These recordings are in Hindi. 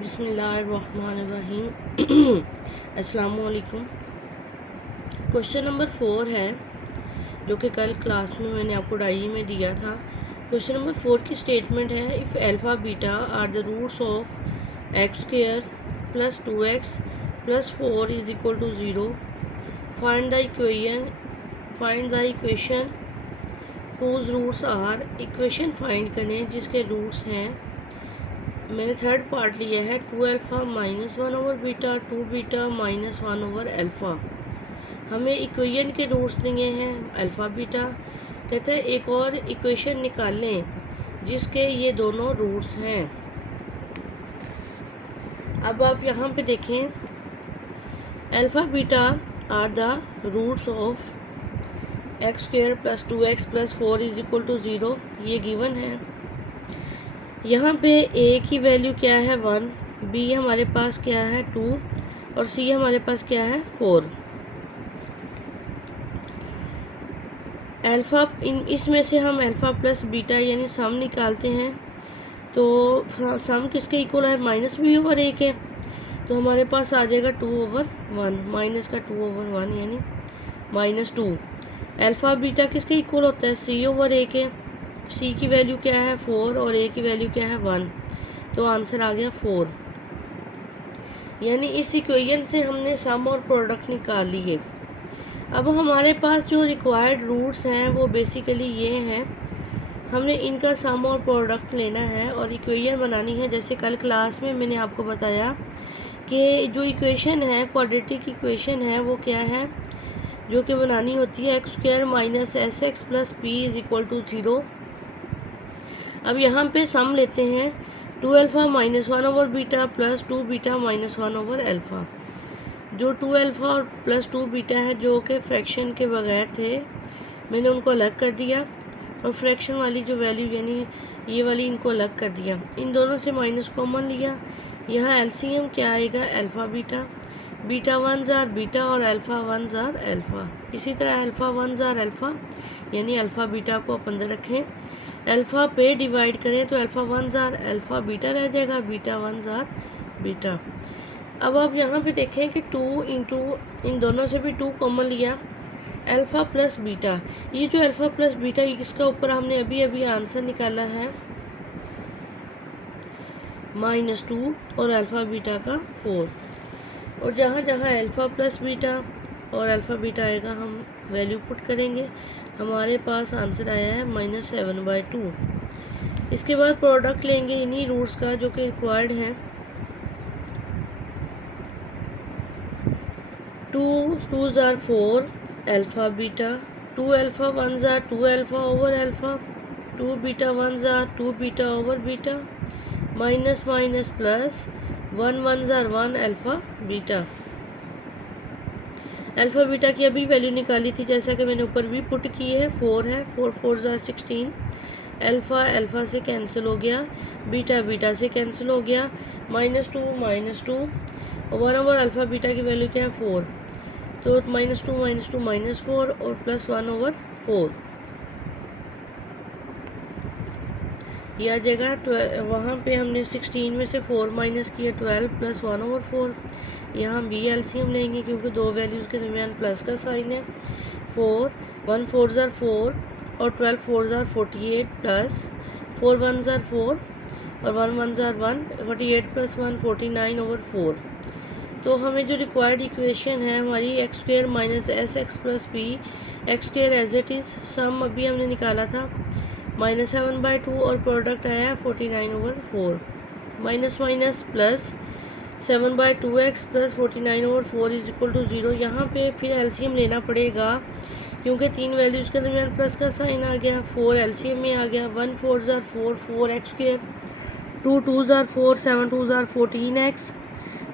बिस्मिल्लाहिर्रहमानिर्रहीम अस्सलामुअलैकुम। क्वेश्चन नंबर 4 है जो कि कल क्लास में मैंने आपको डायरी में दिया था। क्वेश्चन नंबर 4 की स्टेटमेंट है, if alpha beta are the roots of X square plus 2x plus 4 is equal to 0, find the equation whose roots are. Equation find करें जिसके रूट्स हैं। मैंने थर्ड पार्ट लिया है 2 alpha minus 1 over beta, 2 beta minus 1 over alpha. हमें इक्वेशन के रूट्स दिए हैं अल्फ़ा बीटा। कहते हैं एक और इक्वेशन निकालें जिसके ये दोनों रूट्स हैं। अब आप यहाँ पे देखें, alpha beta are the roots of X square plus 2x plus 4 is equal to 0, ये गिवन है। यहाँ पे a की वैल्यू क्या है 1, b हमारे पास क्या है 2 और c हमारे पास क्या है 4। अल्फ़ा इसमें से हम अल्फ़ा प्लस बीटा यानी सम निकालते हैं, तो सम किसके इक्वल है माइनस b ओवर a के, तो हमारे पास आ जाएगा 2 ओवर 1, माइनस का 2 ओवर 1 यानी -2। अल्फ़ा बीटा किसके इक्वल होता है c ओवर a के, c की वैल्यू क्या है 4 और a की वैल्यू क्या है 1, तो आंसर आ गया 4। यानी इस इक्वेशन से हमने सम और प्रोडक्ट निकाल लिए। अब हमारे पास जो रिक्वायर्ड रूट्स हैं वो बेसिकली ये हैं। हमने इनका सम और प्रोडक्ट लेना है और इक्वेशन बनानी है। जैसे कल क्लास में मैंने आपको बताया कि जो इक्वेशन है क्वाड्रेटिक इक्वेशन है वो क्या है, जो कि बनानी होती है X square minus S x plus P is equal to 0। अब यहाँ पे सम लेते हैं 2 alpha minus 1 over beta plus 2 beta minus 1 over alpha. जो 2 अल्फ़ा और प्लस 2 बीटा है जो कि फ्रैक्शन के बगैर थे, मैंने उनको अलग कर दिया और फ्रैक्शन वाली जो वैल्यू यानी ये वाली इनको अलग कर दिया। इन दोनों से माइनस कॉमन लिया। यहाँ एलसीएम क्या आएगा अल्फ़ा बीटा, बीटा 1 ज़ार बीटा और अल्फ़ा 1 ज़ार अल्फ़ा। इसी तरह अल्फ़ा 1 ज़ार अल्फ़ा यानी अल्फ़ा बीटा को आप अंदर रखें, अल्फ़ा पे डिवाइड करें तो अल्फ़ा 1 ज़ार अल्फ़ा बीटा रह जाएगा, बीटा 1 ज़ार बीटा। अब आप यहाँ पे देखें कि 2 इंटू इन दोनों से भी 2 कॉमन लिया, अल्फ़ा प्लस बीटा। ये जो अल्फ़ा प्लस बीटा इसका ऊपर हमने अभी अभी आंसर निकाला है -2 और अल्फ़ा बीटा का 4। और जहाँ जहाँ अल्फ़ा प्लस बीटा और अल्फ़ा बीटा आएगा हम वैल्यू पुट करेंगे। हमारे पास आंसर आया है -7/2। इसके बाद प्रोडक्ट लेंगे इन्हीं रूट्स का जो कि रिक्वायर्ड है। 2 ज़ार 4 अल्फ़ा बीटा, 2 अल्फ़ा 1 ज़ार 2 अल्फ़ा ओवर अल्फ़ा, 2 बीटा 1 ज़ार 2 beta over beta, minus minus plus 1 1 ज़ार 1 अल्फ़ा बीटा। अल्फ़ा बीटा की अभी वैल्यू निकाली थी जैसा कि मैंने ऊपर भी पुट की है, 4 है, 4 4 ज़ार 16। अल्फ़ा अल्फ़ा से कैंसिल हो गया, बीटा बीटा से कैंसिल हो गया, -2 और 1 ओवर अल्फ़ा बीटा की वैल्यू क्या है 4, तो -2 -4 और प्लस 1 ओवर 4 ये आ जाएगा। वहाँ पे हमने 16 में से 4 माइनस किया, 12 प्लस 1 ओवर 4। यहाँ भी एलसीएम लेंगे क्योंकि दो वैल्यूज़ के दरमियान प्लस का साइन है। 4 1 4 ज़ार 4 और 12 4 ज़ार 48 प्लस 4 1 ज़ार 4 और 1 1 ज़ार 1, 48 प्लस 1 49 ओवर 4। तो हमें जो रिक्वायर्ड इक्वेशन है हमारी x square minus S x plus p, x square as it is, sum अभी हमने निकाला था -7/2 और प्रोडक्ट आया 49 over 4, minus minus plus 7/2x plus 49 over 4 is equal to 0। यहाँ पे फिर एलसीएम लेना पड़ेगा क्योंकि तीन वैल्यूज़ के दरमियान प्लस का साइन आ गया। 4 एलसीएम में आ गया, 1 4 ज़ार 4 4 एक्स स्क्वायर, 2 2 ज़ार 4 7 2 ज़ार 14x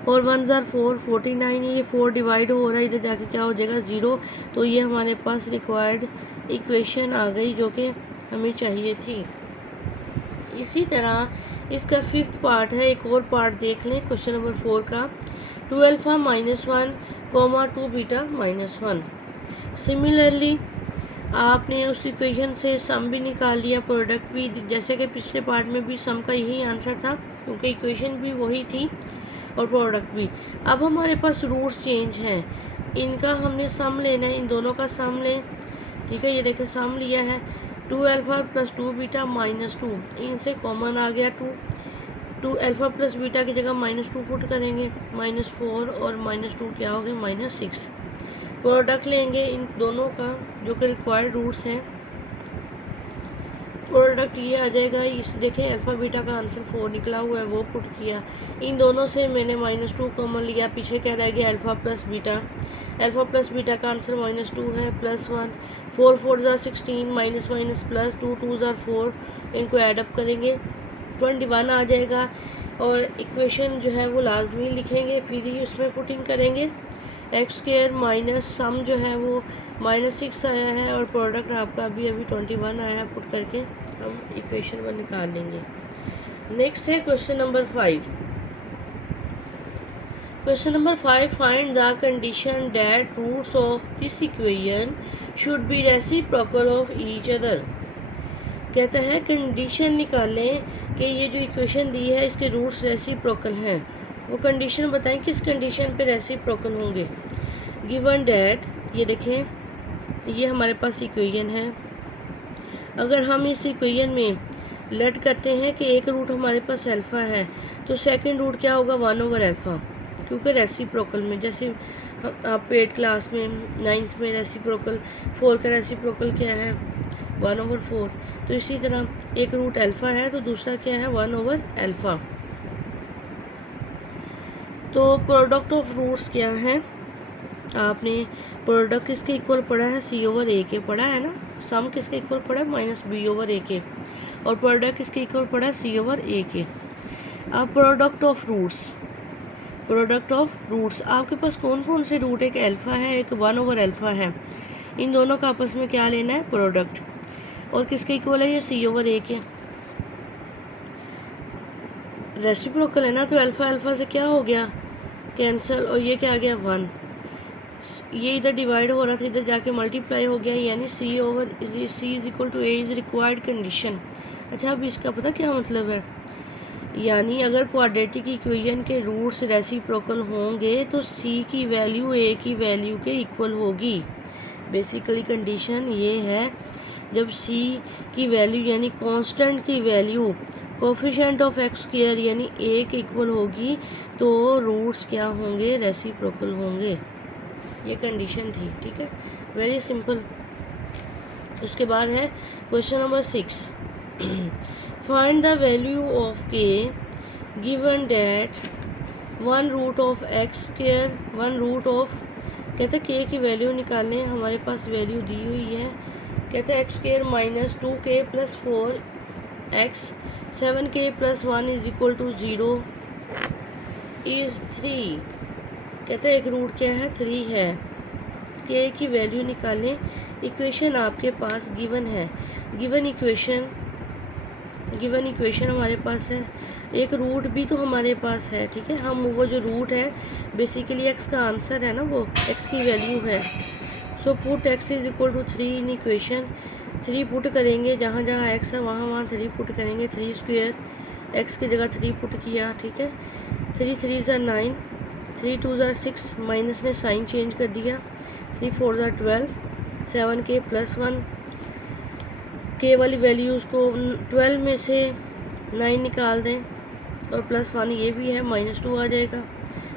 और 1 ज़ार 4 49। ये 4 डिवाइड हो रहा है, इधर जाके क्या हो जाएगा 0। तो ये हमारे पास रिक्वायर्ड इक्वेशन आ गई जो कि हमें चाहिए थी। इसी तरह इसका 5th पार्ट है, एक और पार्ट देख लें क्वेश्चन नंबर 4 का। 2 अल्फ़ा माइनस 1 2 बीटा -1। सिमिलरली आपने उस इक्वेशन से सम भी निकाल लिया, प्रोडक्ट भी, जैसे कि पिछले पार्ट में भी सम का यही आंसर था। क्योंकि इक्वेशन भी वही थी और प्रोडक्ट भी। अब हमारे पास रूट्स चेंज हैं, इनका हमने सम लेना है, इन दोनों का सम लें, ठीक है। ये देखें सम लिया है 2 अल्फ़ा प्लस 2 बीटा माइनस 2, इनसे कॉमन आ गया 2 अल्फ़ा प्लस बीटा की जगह -2 पुट करेंगे, -4 और -2 क्या हो गया -6। प्रोडक्ट लेंगे इन दोनों का जो कि रिक्वायर्ड रूट्स हैं, प्रोडक्ट ये आ जाएगा। इस देखें अल्फ़ा बीटा का आंसर 4 निकला हुआ है, वो पुट किया। इन दोनों से मैंने -2 कॉमन लिया, पीछे क्या रह गया alpha plus beta. Alpha plus beta का आंसर -2 है, +1 4 4 ज़ा 16 माइनस माइनस प्लस 2 2 ज़ा 4, इनको ऐडअप करेंगे 21 आ जाएगा। और इक्वेशन जो है वो लाजमी लिखेंगे, फिर ही उसमें पुटिंग करेंगे। x² माइनस सम जो है वो -6 आया है और प्रोडक्ट आपका अभी 21 आया है, पुट करके हम इक्वेशन वो निकाल लेंगे। नेक्स्ट है question number 5। Question number 5, find the condition that roots of this equation should be reciprocal of each other. कहता है कंडीशन निकालें कि ये जो इक्वेशन दी है इसके रूट्स रेसिप्रोकल हैं। वो कंडीशन बताएं किस कंडीशन पे रेसिप्रोकल होंगे। गिवन डैट, ये देखें ये हमारे पास इक्वेशन है। अगर हम इस इक्वेशन में लेट करते हैं कि एक रूट हमारे पास अल्फ़ा है, तो सेकंड रूट क्या होगा 1/अल्फ़ा, क्योंकि रेसिप्रोकल में जैसे आप 8 क्लास में 9th में रेसिप्रोकल 4 का रेसिप्रोकल क्या है 1/4, तो इसी तरह एक रूट अल्फ़ा है तो दूसरा क्या है 1/अल्फ़ा। तो प्रोडक्ट ऑफ रूट्स क्या है, आपने प्रोडक्ट किसके इक्वल पढ़ा है C/A पढ़ा है ना। सम किसके इक्वल पढ़ा है -B/A और प्रोडक्ट किसके इक्वल पढ़ा है C/A। अब प्रोडक्ट ऑफ रूट्स आपके पास कौन कौन से रूट, एक अल्फ़ा है एक 1/अल्फ़ा है, इन दोनों का आपस में क्या लेना है प्रोडक्ट। और किसके इक्वल है ये C/A, रेसिप्रोकल है ना, तो अल्फ़ा अल्फ़ा से क्या हो गया कैंसिल, और ये क्या आ गया 1, ये इधर डिवाइड हो रहा था इधर जाके मल्टीप्लाई हो गया, यानी C/A इज रिक्वायर्ड कंडीशन। अच्छा अब इसका पता क्या मतलब है, यानी अगर क्वाड्रेटिक इक्वेशन के रूट्स रेसिप्रोकल होंगे तो C की वैल्यू A की वैल्यू के इक्वल होगी। बेसिकली कंडीशन ये है जब C की वैल्यू यानी कांस्टेंट की वैल्यू कोफिशिएंट ऑफ x² यानी A के इक्वल होगी तो रूट्स क्या होंगे रेसिप्रोकल होंगे। ये कंडीशन थी, ठीक है, वेरी सिंपल। उसके बाद है question number 6, find the value of k given that 1 root of x², 1 root of, कहते हैं k की वैल्यू निकालने, हमारे पास वैल्यू दी हुई है, कहते हैं x² minus 2k plus 4x 7k plus 1 is equal to 0 is 3। कहते हैं एक रूट क्या है 3 है, k की वैल्यू निकालें। इक्वेशन आपके पास गिवन है, गिवन इक्वेशन हमारे पास है, एक रूट भी तो हमारे पास है, ठीक है। हम वो जो रूट है बेसिकली x का आंसर है ना, वो x की वैल्यू है। So put x is equal to 3 in equation. 3 put करेंगे, जहाँ जहाँ x है वहाँ 3 पुट करेंगे। 3² x की जगह 3 पुट किया, ठीक है। 3 3 ज़ा 9, 3 2 ज़ा 6, माइनस ने साइन चेंज कर दिया, 3 4 ज़ा 12, 7k प्लस 1, k वाली वैल्यूज़ को 12 में से 9 निकाल दें और प्लस 1 ये भी है, -2 आ जाएगा।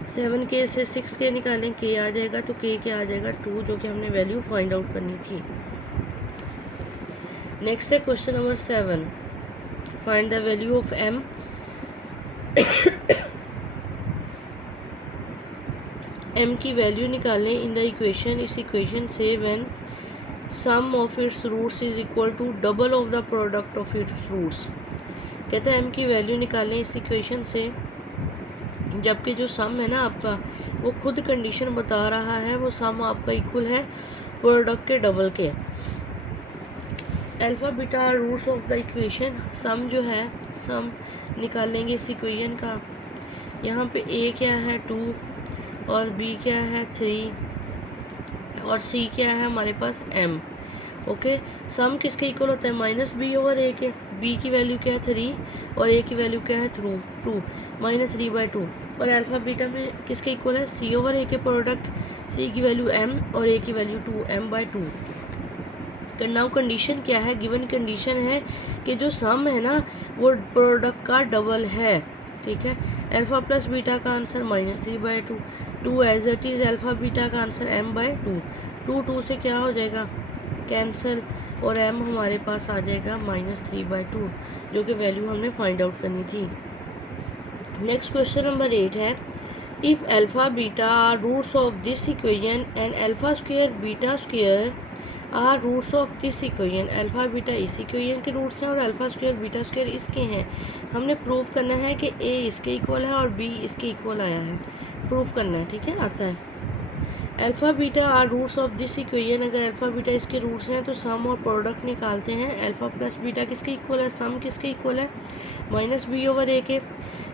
7k से 6k निकालें, k आ जाएगा, तो k क्या आ जाएगा 2, जो कि हमने वैल्यू फाइंड आउट करनी थी। नेक्स्ट है question number 7, find the value of m। m की वैल्यू निकालें इन द इक्वेशन, इस इक्वेशन से when sum of its roots is equal to double of the product of its roots. कहते हैं m की वैल्यू निकालें इस इक्वेशन से जबकि जो सम है ना आपका वो खुद कंडीशन बता रहा है वो सम आपका इक्वल है प्रोडक्ट के डबल के। Alpha beta roots of the equation, sum जो है सम निकालेंगे इस इक्वेशन का। यहाँ पे a क्या है 2 और b क्या है 3 और c क्या है हमारे पास m। ओके, सम किसके इक्वल होता है -B/A के। बी की वैल्यू क्या है 3 और ए की वैल्यू क्या है 2 माइनस 3/2 और अल्फ़ा बीटा में किसके इक्वल है सी ओवर ए के प्रोडक्ट, सी की वैल्यू m और ए की वैल्यू 2m/2। नाउ कंडीशन क्या है, गिवन कंडीशन है कि जो सम है ना वो प्रोडक्ट का डबल है, ठीक है। अल्फ़ा प्लस बीटा का answer -3/2, 2 as it is alpha beta का आंसर m/2, 2 से क्या हो जाएगा कैंसिल और m हमारे पास आ जाएगा -3/2 जो कि वैल्यू हमने फाइंड आउट करनी थी। नेक्स्ट क्वेश्चन नंबर 8 है, if alpha beta are roots of this equation and alpha square beta square are roots of this equation, alpha beta इस इक्वेशन के रूट्स हैं और अल्फ़ा स्क्वायर बीटा स्क्वायर इसके हैं। हमने प्रूफ करना है कि ए इसके इक्वल है और बी इसके इक्वल आया है, प्रूफ करना है, ठीक है, आता है। Alpha beta are roots of this equation, अगर अल्फ़ा बीटा इसके रूट्स हैं तो सम और प्रोडक्ट निकालते हैं। अल्फ़ा प्लस बीटा किसके इक्वल है, सम किसके इक्वल है -b/a के,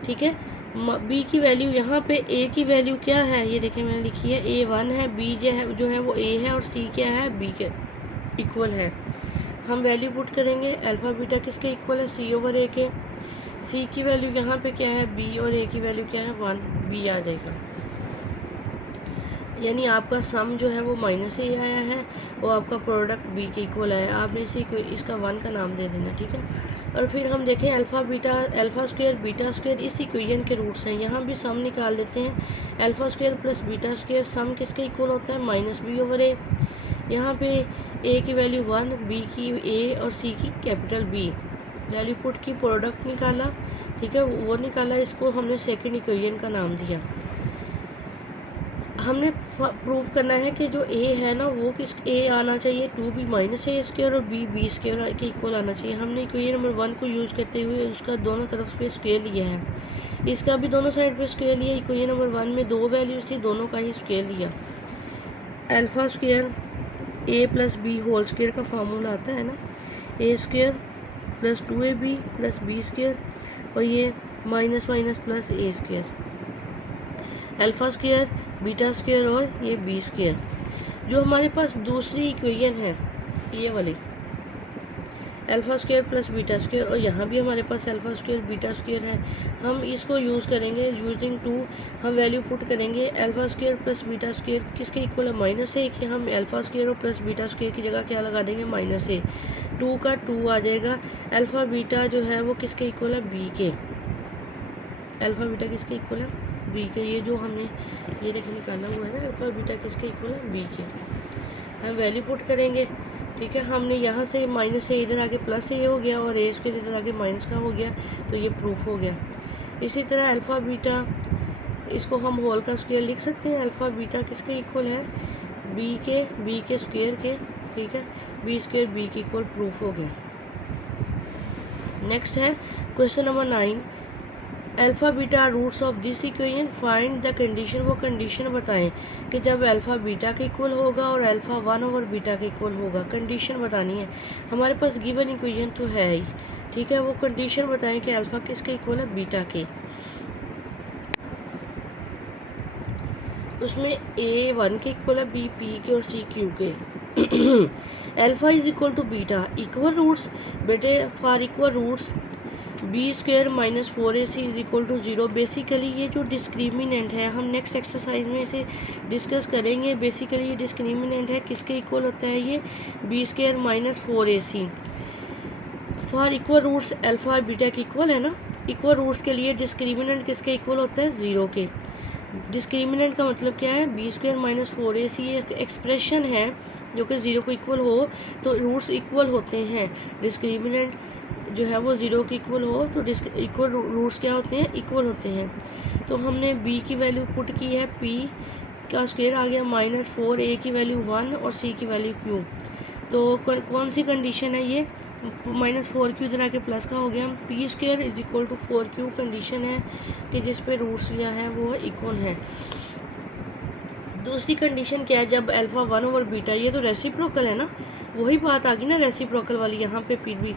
ठीक है। बी की वैल्यू यहाँ पे ए की वैल्यू क्या है, ये देखिए मैंने लिखी है a1 है, बी जो है वो a है और सी क्या है b के इक्वल है। हम वैल्यू पुट करेंगे, अल्फ़ा बीटा किसके इक्वल है c/a के, सी की वैल्यू यहाँ पे क्या है b और a की वैल्यू क्या है 1, b आ जाएगा। यानी आपका सम जो है वो माइनस ही आया है और आपका प्रोडक्ट b के इक्वल आया। आपने इसका 1 का नाम दे देना, ठीक है। और फिर हम देखें अल्फ़ा स्क्वायर बीटा स्क्वायर इस इक्वेशन के रूट्स हैं, यहाँ भी सम निकाल देते हैं। Alpha square plus beta square sum किसके इक्वल होता है -b/a। यहाँ पे a की वैल्यू 1, b की a और c की कैपिटल B, वैल्यू पुट की प्रोडक्ट निकाला, ठीक है, वो निकाला, इसको हमने सेकंड इक्वेशन का नाम दिया। हमने प्रूव करना है कि जो a है ना वो a आना चाहिए 2b -a² और b² के इक्वल आना चाहिए। हमने इक्वेशन नंबर 1 को यूज़ करते हुए उसका दोनों तरफ पे स्क्वायर लिया है, इसका भी दोनों साइड पे स्क्वायर लिया। इक्वेशन नंबर 1 में 2 वैल्यूज थी, दोनों का ही स्क्वायर लिया। Alpha square a + b whole square का फार्मूला आता है ना, a² + 2ab + b² और ये minus plus a², alpha square beta square और ये b²। जो हमारे पास दूसरी इक्वेशन है ये वाली alpha square plus beta square और यहाँ भी हमारे पास अल्फ़ा स्क्वायर बीटा स्क्वायर है, हम इसको यूज़ करेंगे यूजिंग 2। हम वैल्यू पुट करेंगे, alpha square plus beta square किसके इक्वल है -a कि हम अल्फ़ा स्क्वायर और प्लस बीटा स्क्वायर की जगह क्या लगा देंगे -a, 2 का 2 आ जाएगा। अल्फ़ा बीटा जो है वो किसके इक्वल है b के, अल्फ़ा बीटा किसके इक्वल है b के, ये जो हमने ये देखिए निकाला हुआ है ना अल्फ़ा बीटा किसके इक्वल है b के। हम वैल्यू पुट करेंगे, ठीक है। हमने यहाँ से माइनस से इधर आगे प्लस ए हो गया और ए स्क्वायर इधर आगे माइनस का हो गया, तो ये प्रूफ हो गया। इसी तरह अल्फ़ा बीटा इसको हम होल का स्क्वायर लिख सकते हैं, अल्फ़ा बीटा किसके इक्वल है b के स्क्वायर के, ठीक है, b² b के इक्वल प्रूफ हो गया। नेक्स्ट है question number 9, alpha beta roots of this equation, find the condition. वो कंडीशन बताएं कि जब अल्फ़ा बीटा के इक्वल होगा और अल्फ़ा 1/बीटा के इक्वल होगा, कंडीशन बतानी है। हमारे पास गिवन इक्वेशन तो है ही, ठीक है, वो कंडीशन बताएं कि अल्फ़ा किसके इक्वल है बीटा के। उसमें a 1 के इक्वल है, b p के और c q के। Alpha is equal to beta, equal roots बेटे for equal roots b² - 4ac is equal to 0। Basically ये जो डिस्क्रिमिनेंट है हम नेक्स्ट एक्सरसाइज में इसे डिस्कस करेंगे। बेसिकली ये डिस्क्रिमिनेंट है, किसके इक्वल होता है ये b² - 4ac। For equal roots alpha beta के इक्वल है ना, इक्वल रूट्स के लिए डिस्क्रिमिनेंट किसके इक्वल होता है 0 के। डिस्क्रिमिनेंट का मतलब क्या है, b² - 4ac एक एक्सप्रेशन है जो कि 0 को इक्वल हो तो रूट्स इक्वल होते हैं। डिस्क्रिमिनेंट जो है वो 0 के इक्वल हो तो इक्वल रूट्स क्या होते हैं, इक्वल होते हैं। तो हमने b की वैल्यू पुट की है, p का स्क्वायर आ गया -4, a की वैल्यू 1 और c की वैल्यू q। तो कौन सी कंडीशन है ये, -4q इधर आके प्लस का हो गया, p² = 4q कंडीशन है कि जिस पे रूट्स लिया है वो इक्वल है। दूसरी कंडीशन क्या है, जब अल्फ़ा 1/बीटा, ये तो रेसिप्रोकल है ना, वही बात आ गई ना रेसिप्रोकल वाली। यहाँ पे फिर भी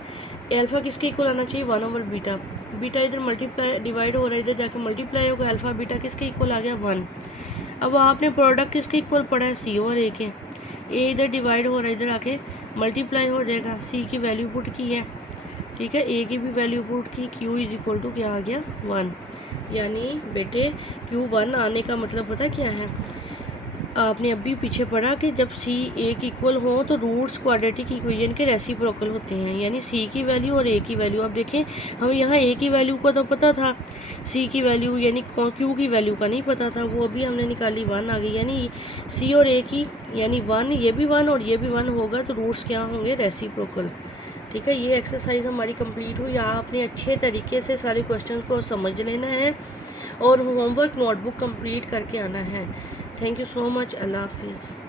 अल्फ़ा किसके इक्वल आना चाहिए 1/बीटा, बीटा इधर मल्टीप्लाई डिवाइड हो रहा है, इधर जाके मल्टीप्लाई होगा, अल्फ़ा बीटा किसके इक्वल आ गया 1। अब आपने प्रोडक्ट किसके इक्वल पढ़ा है c/a के, a इधर डिवाइड हो रहा है, इधर आके मल्टीप्लाई हो जाएगा, c की वैल्यू पुट की है, ठीक है, ए की भी वैल्यू पुट की, क्यू इज इक्वल टू क्या आ गया 1। यानी बेटे क्यू 1 आने का मतलब पता क्या है, आपने अभी पीछे पढ़ा कि जब सी ए की इक्वल हो तो रूट्स क्वाड्रेटिक इक्वेशन के रेसिप्रोकल होते हैं, यानी सी की वैल्यू और ए की वैल्यू। अब देखें हमें यहाँ ए की वैल्यू का तो पता था, सी की वैल्यू यानी क्यू की वैल्यू का नहीं पता था, वो अभी हमने निकाली 1 आ गई, यानी सी और ए की यानी 1, ये भी 1 और ये भी 1 होगा तो रूट्स क्या होंगे, रेसिप्रोकल। ठीक है, ये एक्सरसाइज हमारी कंप्लीट हुई। आपने अच्छे तरीके से सारे क्वेश्चन को समझ लेना है और होमवर्क नोटबुक कंप्लीट करके आना है। Thank you so much. अल्लाह हाफिज़।